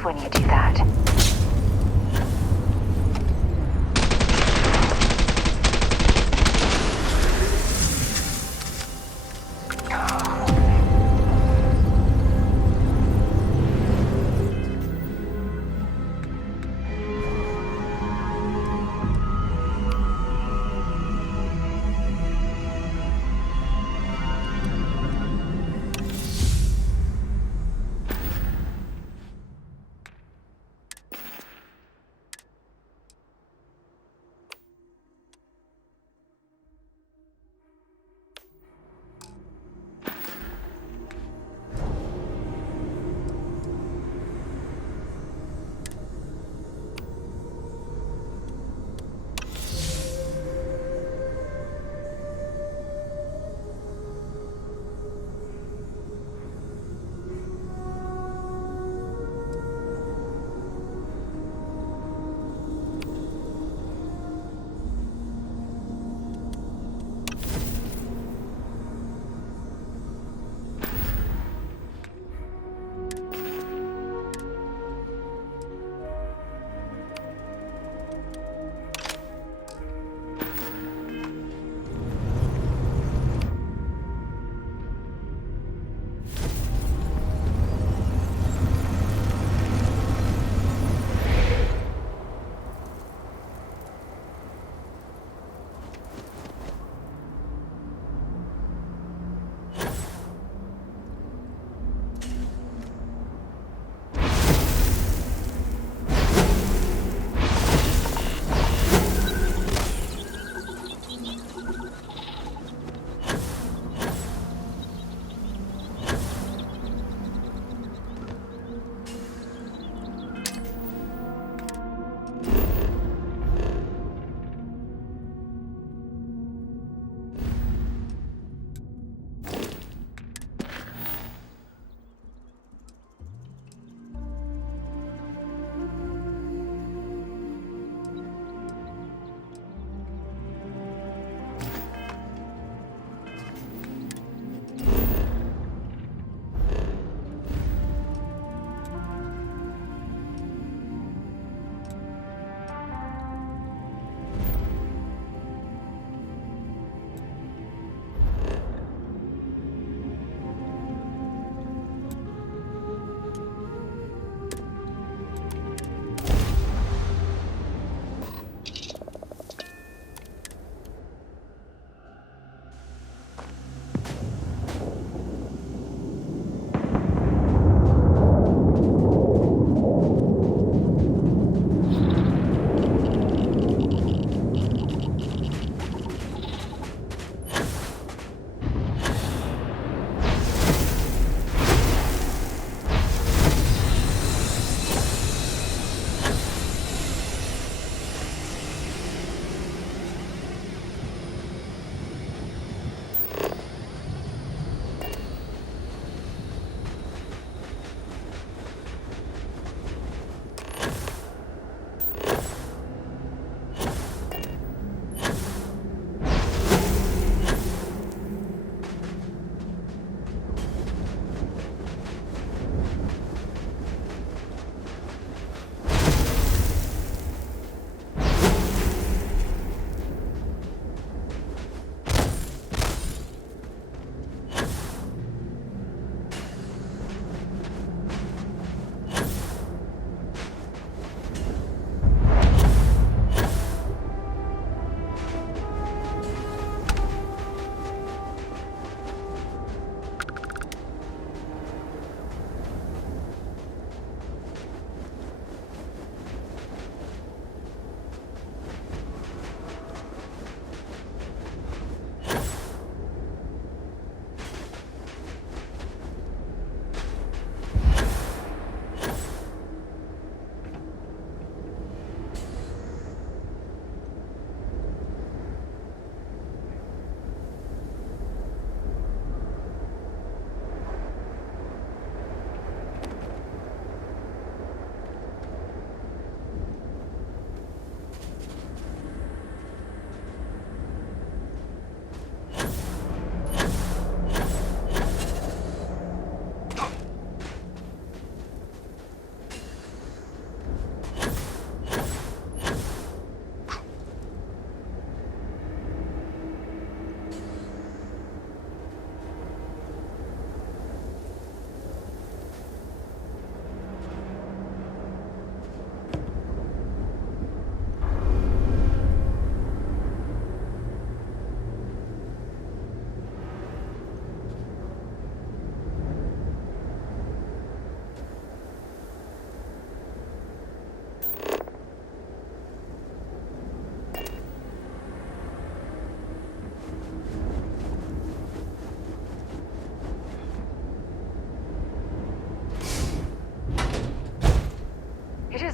breathe when you do that.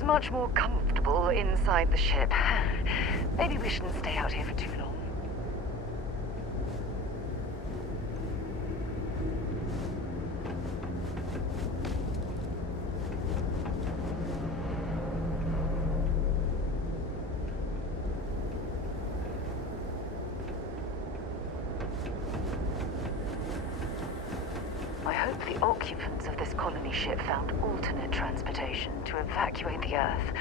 much more comfortable inside the ship. Maybe we shouldn't stay out here for too long. I hope the occupants of this colony ship found alternate transportation to evacuate the Earth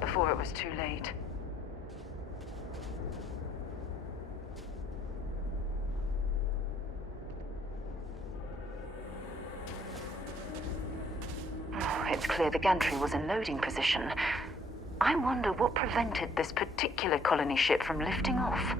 before it was too late. It's clear the gantry was in loading position. I wonder what prevented this particular colony ship from lifting off.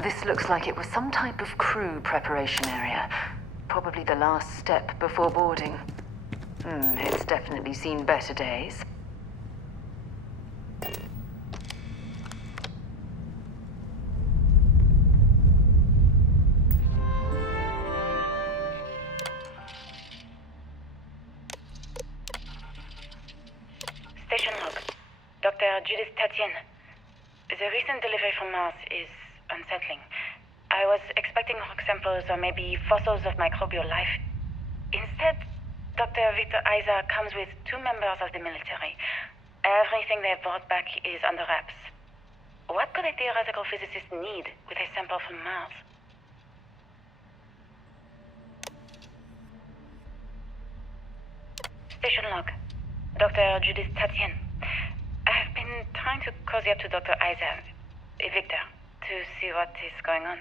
This looks like it was some type of crew preparation area. Probably the last step before boarding. It's definitely seen better days. Station log. Dr. Judith Tatien. The recent delivery from Mars is unsettling. I was expecting rock samples or maybe fossils of microbial life. Instead, Dr. Victor Isa comes with 2 members of the military. Everything they've brought back is under wraps. What could a theoretical physicist need with a sample from Mars? Station log. Dr. Judith Tatien. I've been trying to cozy up to Dr. Isa, Victor, to see what is going on.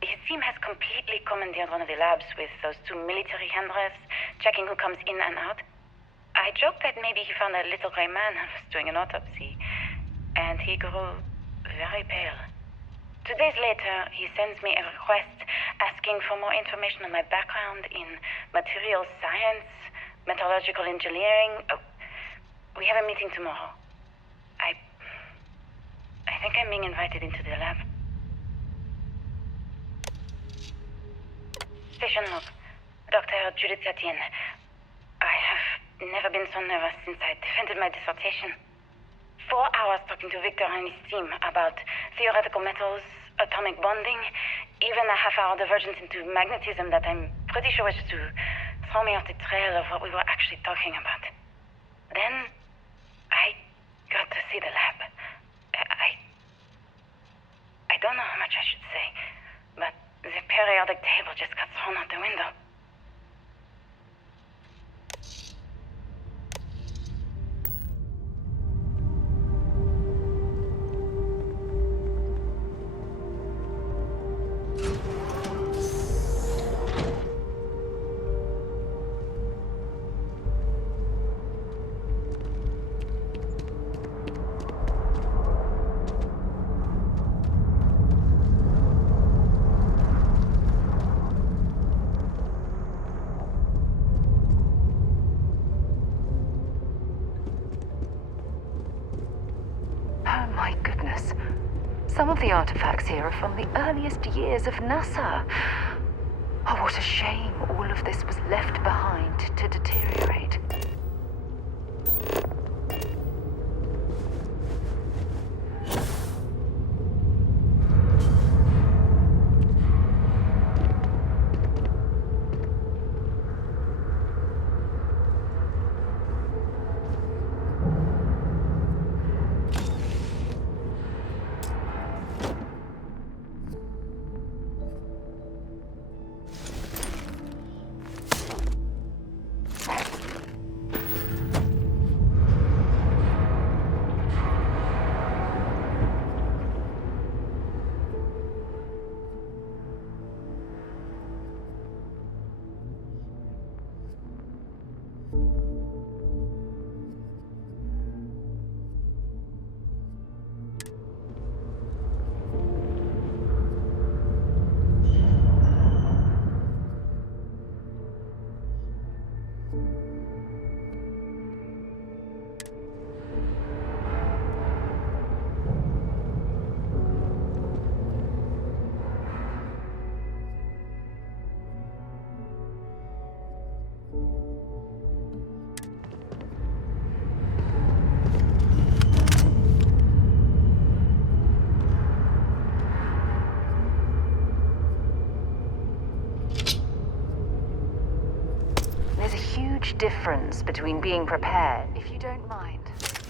His team has completely commandeered one of the labs with those 2 military handlers, checking who comes in and out. I joked that maybe he found a little gray man and was doing an autopsy, and he grew very pale. 2 days later, he sends me a request asking for more information on my background in materials science, metallurgical engineering. Oh, we have a meeting tomorrow. I think I'm being invited into the lab. Station log. Dr. Judith Tatien. I have never been so nervous since I defended my dissertation. 4 hours talking to Victor and his team about theoretical metals, atomic bonding, even a half-hour divergence into magnetism that I'm pretty sure was to throw me off the trail of what we were actually talking about. Then, I got to see the lab. I don't know how much I should say, but the periodic table just got thrown out the window. Some of the artifacts here are from the earliest years of NASA. Oh, what a shame all of this was left behind to deteriorate. Difference between being prepared, if you don't mind.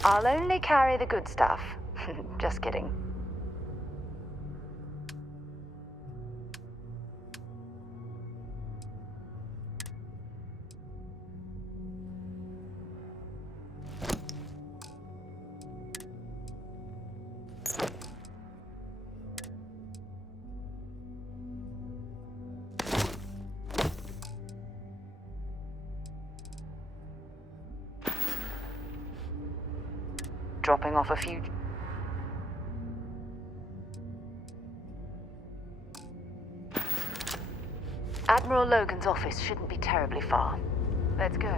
I'll only carry the good stuff. Just kidding. Dropping off a few... Admiral Logan's office shouldn't be terribly far. Let's go.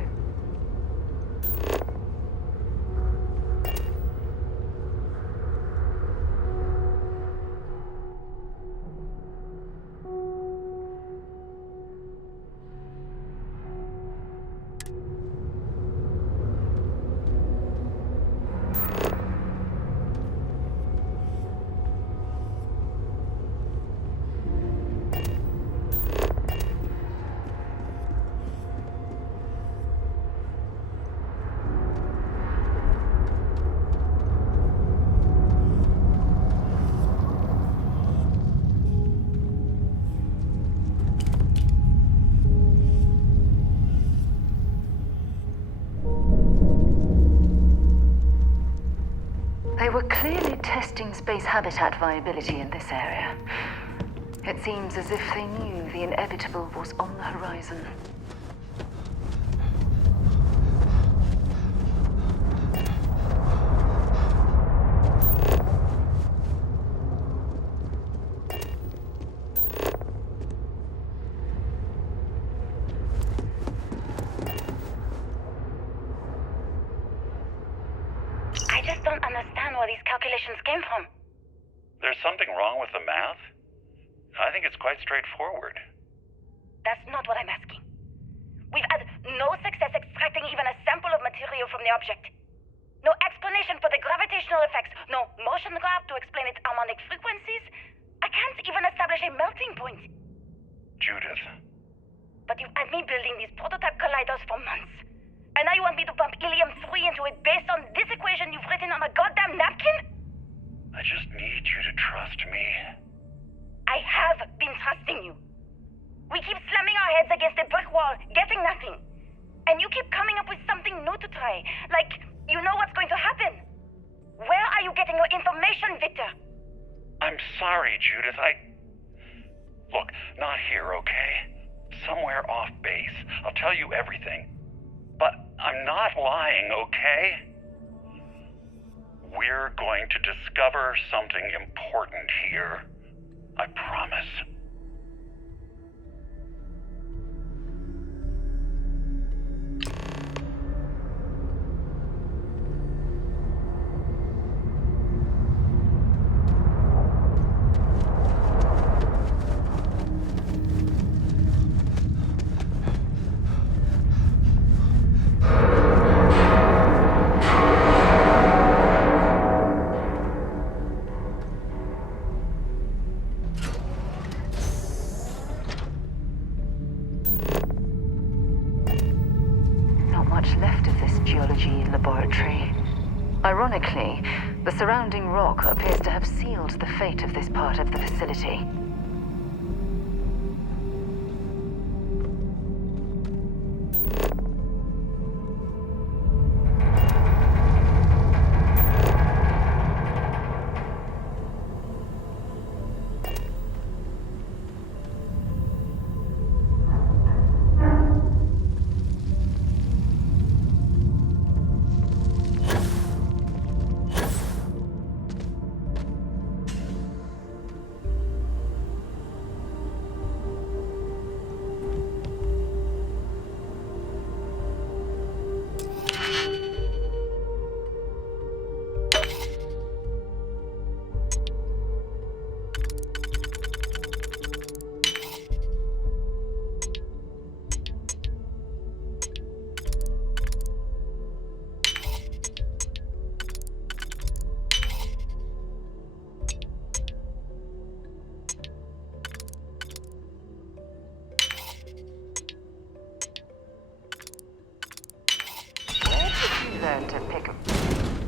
They were clearly testing space habitat viability in this area. It seems as if they knew the inevitable was on the horizon. Came from. There's something wrong with the math? I think it's quite straightforward. That's not what I'm asking. We've had no success extracting even a sample of material from the object. No explanation for the gravitational effects, no motion graph to explain its harmonic frequencies. I can't even establish a melting point. Judith. But you've had me building these prototype colliders for months. And now you want me to pump helium-3 into it based on this equation you've written on a goddamn napkin? I just need you to trust me. I have been trusting you. We keep slamming our heads against a brick wall, getting nothing. And you keep coming up with something new to try. Like, you know what's going to happen. Where are you getting your information, Victor? I'm sorry, Judith. Look, not here, okay? Somewhere off base. I'll tell you everything. But I'm not lying, okay? We're going to discover something important here. I promise. much left of this geology laboratory. Ironically, the surrounding rock appears to have sealed the fate of this part of the facility. Learn to pick 'em.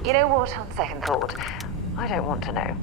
You know what, on second thought, I don't want to know.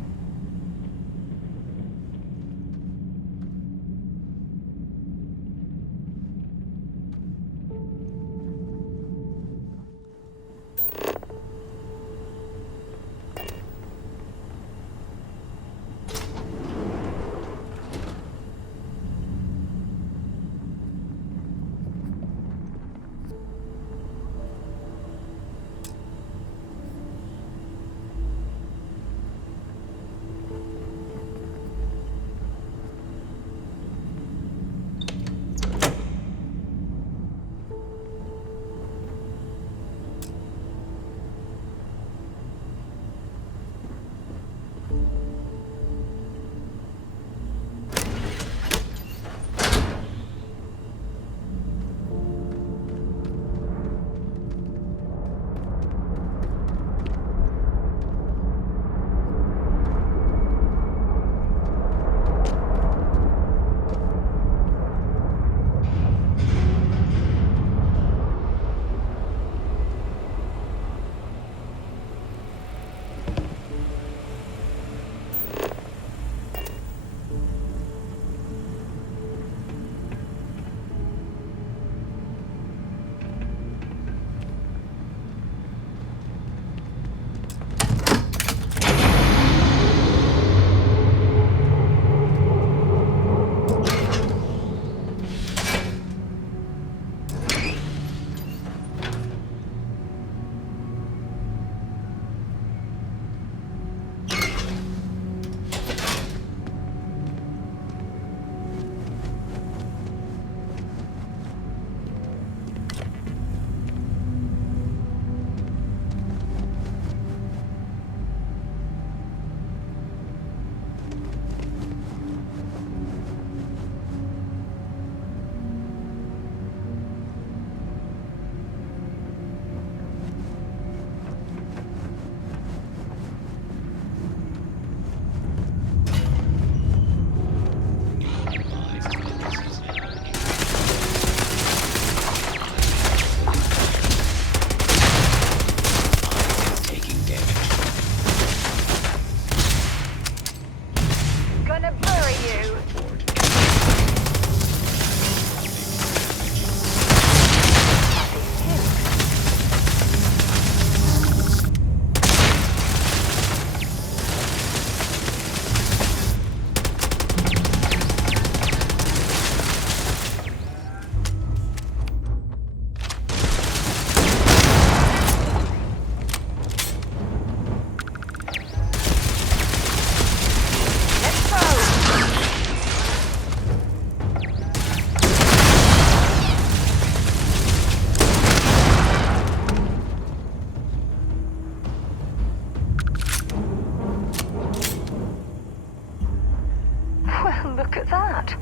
Look at that.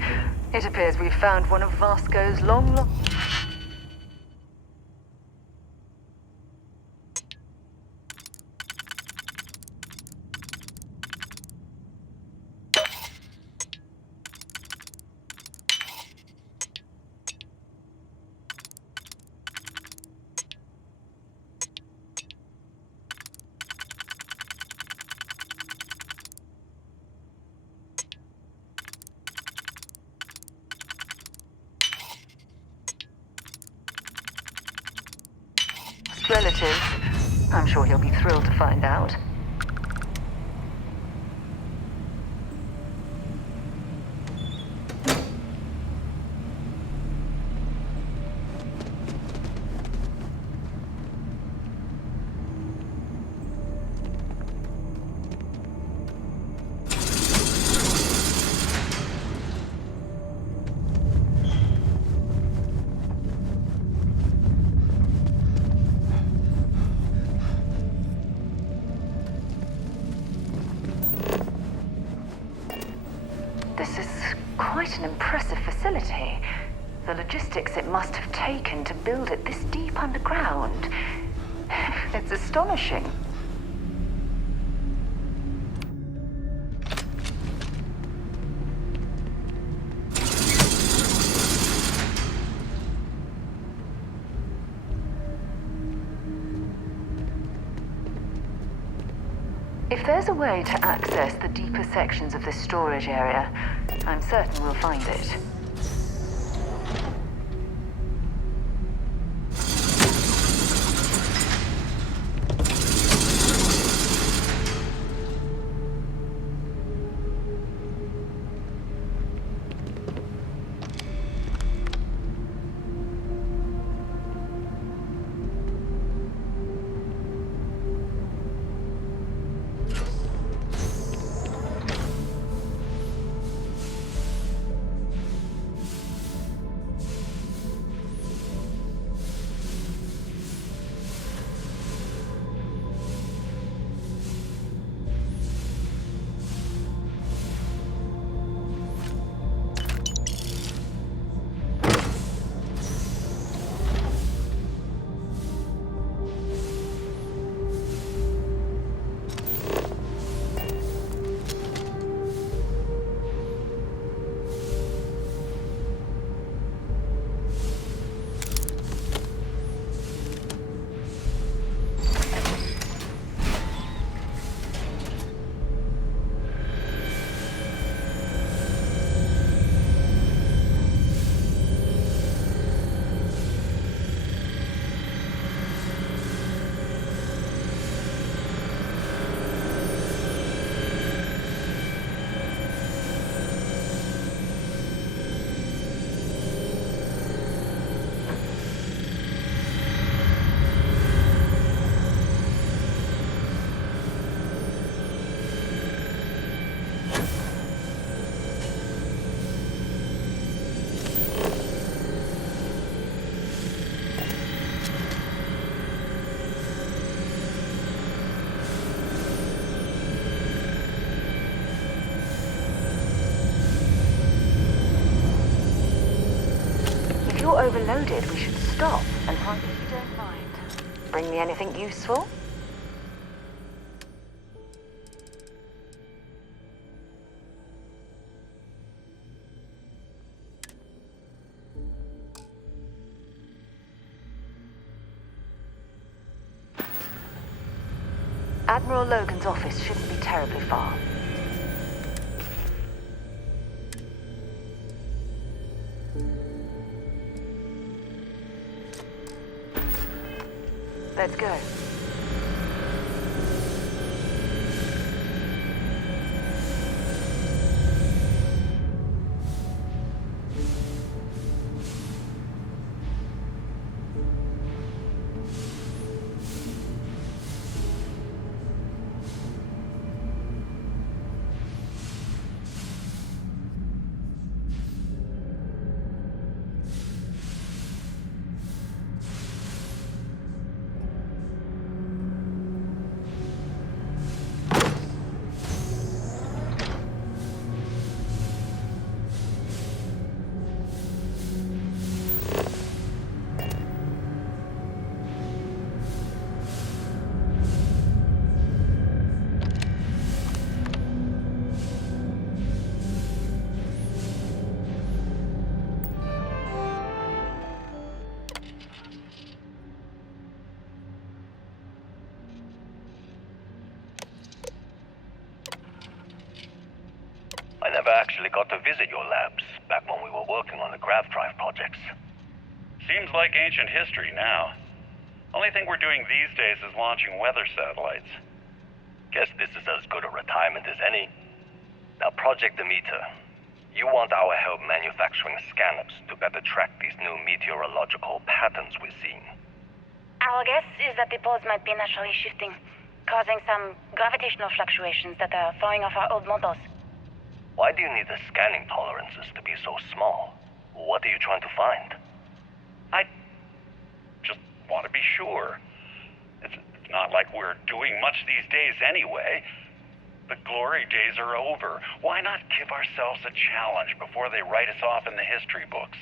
It appears we've found one of Vasco's long. relatives. I'm sure he'll be thrilled to find out. This is quite an impressive facility. The logistics it must have taken to build it this deep underground. It's astonishing. If there's a way to access the deeper sections of this storage area, I'm certain we'll find it. If you're overloaded, we should stop and find if you don't mind. Bring me anything useful? Admiral Logan's office shouldn't be terribly far. Let's go. I never actually got to visit your labs back when we were working on the grav drive projects. Seems like ancient history now. Only thing we're doing these days is launching weather satellites. Guess this is as good a retirement as any. Now, Project Demeter. You want our help manufacturing scanners to better track these new meteorological patterns we're seeing. Our guess is that the poles might be naturally shifting, causing some gravitational fluctuations that are throwing off our old models. Why do you need the scanning tolerances to be so small? What are you trying to find? I just want to be sure. It's not like we're doing much these days anyway. The glory days are over. Why not give ourselves a challenge before they write us off in the history books?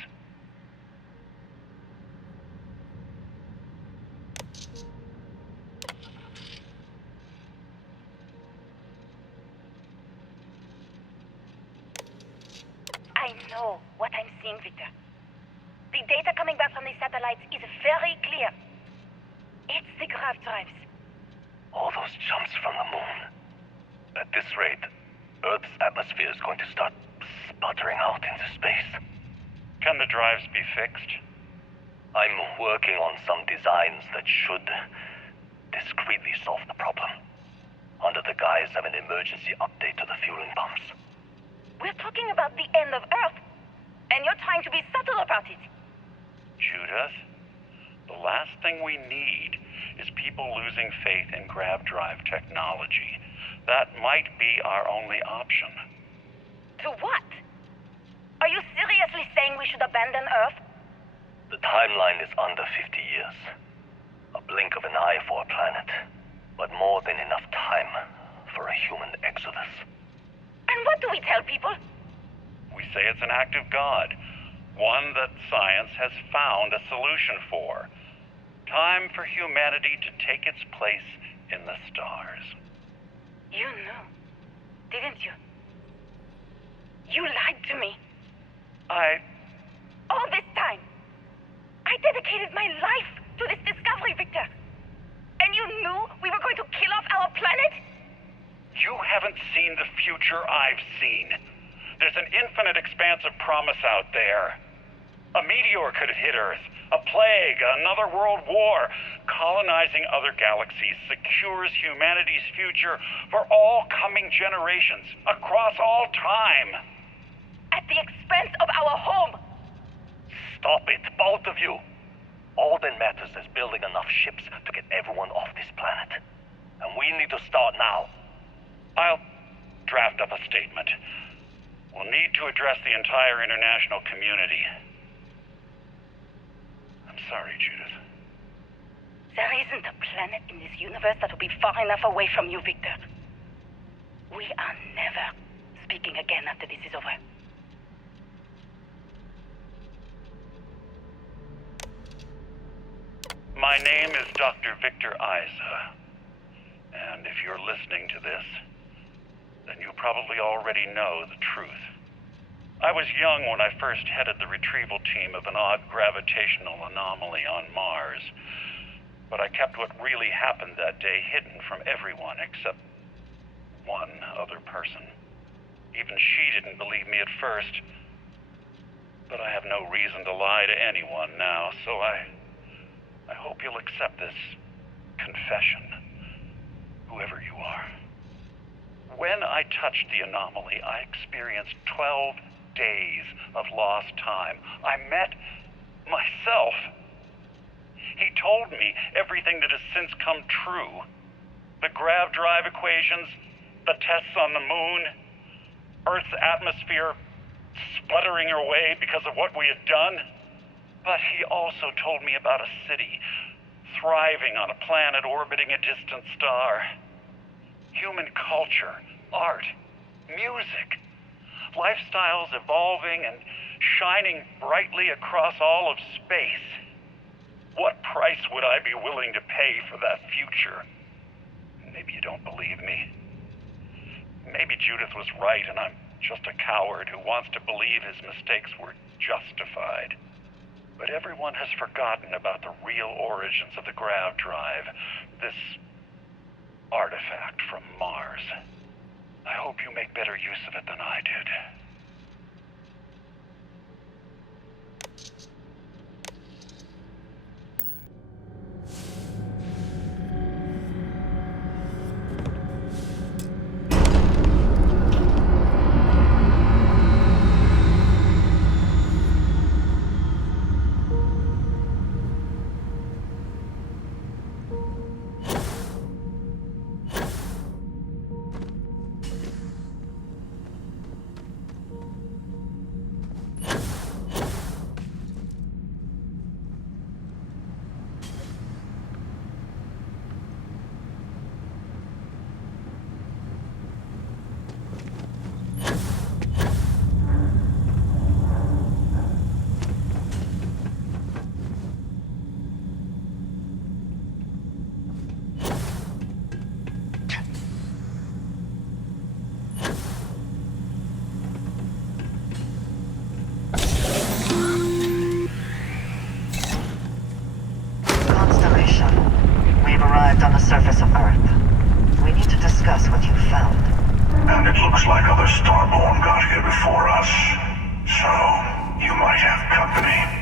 I know what I'm seeing, Victor. The data coming back from the satellites is very clear. It's the grav drives. All those jumps from the moon. At this rate, Earth's atmosphere is going to start sputtering out into space. Can the drives be fixed? I'm working on some designs that should discreetly solve the problem, under the guise of an emergency update to the fueling pumps. We're talking about the end of Earth, and you're trying to be subtle about it. Judith, the last thing we need is people losing faith in grav drive technology. That might be our only option. To what? Are you seriously saying we should abandon Earth? The timeline is under 50 years. A blink of an eye for a planet, but more than enough time for a human exodus. And what do we tell people? We say it's an act of God, one that science has found a solution for. Time for humanity to take its place in the stars. You knew, didn't you? You lied to me. All this time, I dedicated my life to this discovery, Victor. And you knew we were going to kill off our planet? You haven't seen the future I've seen. There's an infinite expanse of promise out there. A meteor could hit Earth, a plague, another world war. Colonizing other galaxies secures humanity's future for all coming generations, across all time. At the expense of our home. Stop it, both of you. All that matters is building enough ships to get everyone off this planet. And we need to start now. I'll draft up a statement. We'll need to address the entire international community. I'm sorry, Judith. There isn't a planet in this universe that will be far enough away from you, Victor. We are never speaking again after this is over. My name is Dr. Victor Isa. And if you're listening to this, then you probably already know the truth. I was young when I first headed the retrieval team of an odd gravitational anomaly on Mars. But I kept what really happened that day hidden from everyone except one other person. Even she didn't believe me at first. But I have no reason to lie to anyone now, so I hope you'll accept this confession, whoever you are. When I touched the anomaly, I experienced 12 days of lost time. I met myself. He told me everything that has since come true. The grav drive equations, the tests on the moon, Earth's atmosphere sputtering away because of what we had done. But he also told me about a city thriving on a planet orbiting a distant star. Human culture, art, music, lifestyles evolving and shining brightly across all of space. What price would I be willing to pay for that future? Maybe you don't believe me. Maybe Judith was right and I'm just a coward who wants to believe his mistakes were justified. But everyone has forgotten about the real origins of the grav drive, this artifact from Mars. I hope you make better use of it than I did. situation. We've arrived on the surface of Earth. We need to discuss what you found. And it looks like other Starborn got here before us. So, you might have company.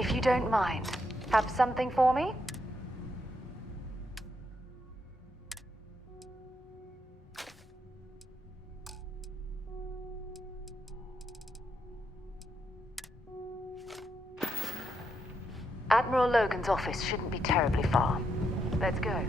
If you don't mind, Have something for me? Admiral Logan's office shouldn't be terribly far. Let's go.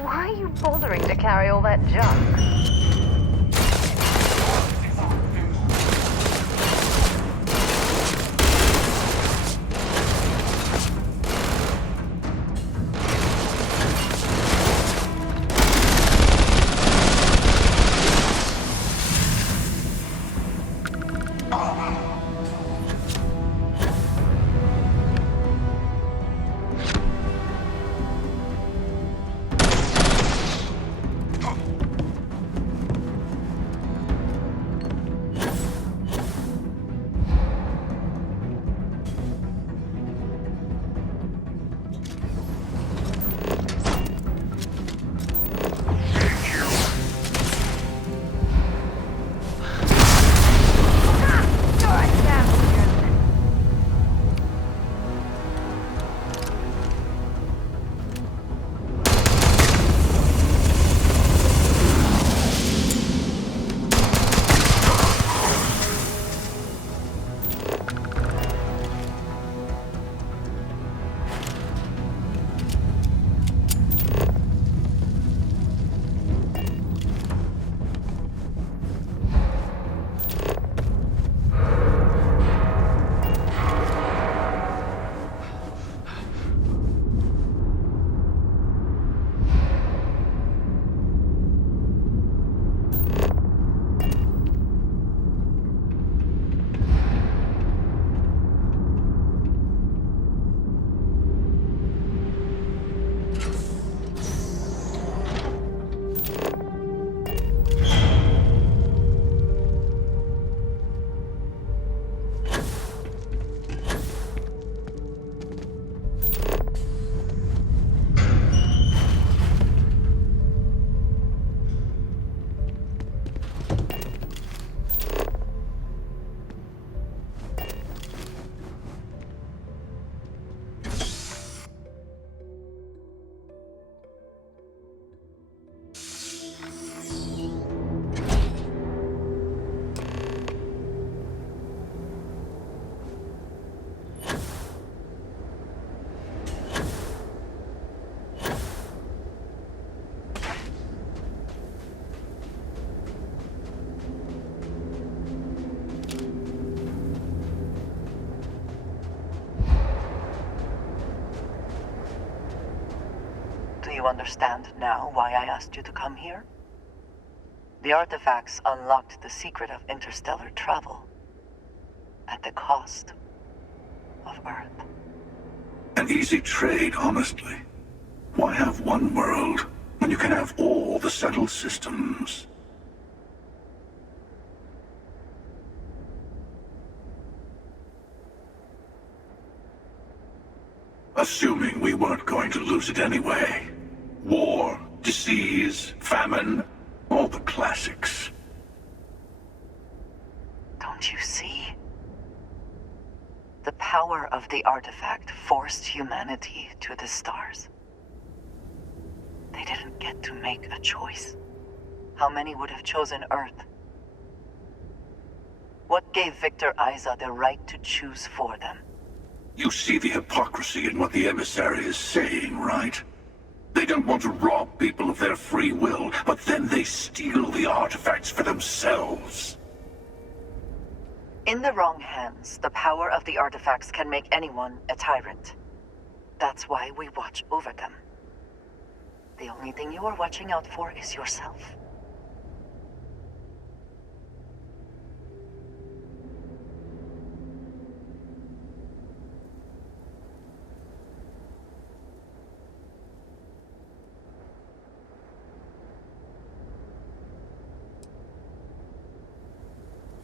Why are you bothering to carry all that junk? Do you understand now why I asked you to come here? The artifacts unlocked the secret of interstellar travel at the cost of Earth. An easy trade, honestly. Why have one world when you can have all the settled systems? Assuming we weren't going to lose it anyway. War, disease, famine, all the classics. Don't you see? The power of the artifact forced humanity to the stars. They didn't get to make a choice. How many would have chosen Earth? What gave Victor Isa the right to choose for them? You see the hypocrisy in what the emissary is saying, right? They don't want to rob people of their free will, but then they steal the artifacts for themselves. In the wrong hands, the power of the artifacts can make anyone a tyrant. That's why we watch over them. The only thing you are watching out for is yourself.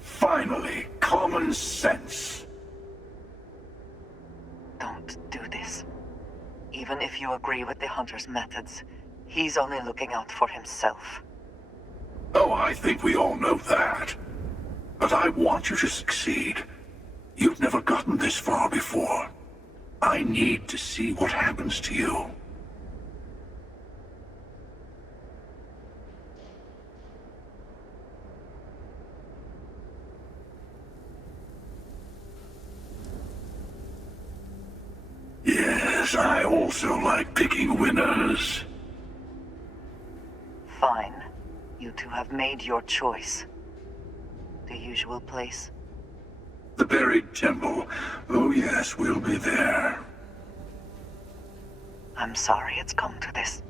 Finally, common sense. Don't do this. Even if you agree with the Hunter's methods, he's only looking out for himself. Oh, I think we all know that. But I want you to succeed. You've never gotten this far before. I need to see what happens to you. Yes, I also like picking winners. Fine. You two have made your choice. The usual place. The buried temple. Oh yes, we'll be there. I'm sorry it's come to this.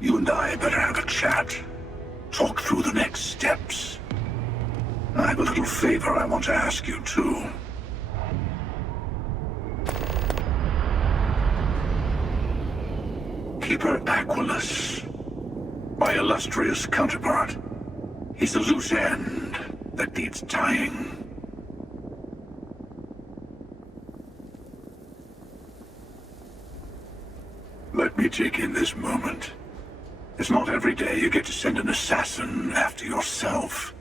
You and I better have a chat. Talk through the next steps. I have a little favor I want to ask you too. Keeper Aquilus, my illustrious counterpart. He's a loose end that needs tying. Let me take in this moment. It's not every day you get to send an assassin after yourself.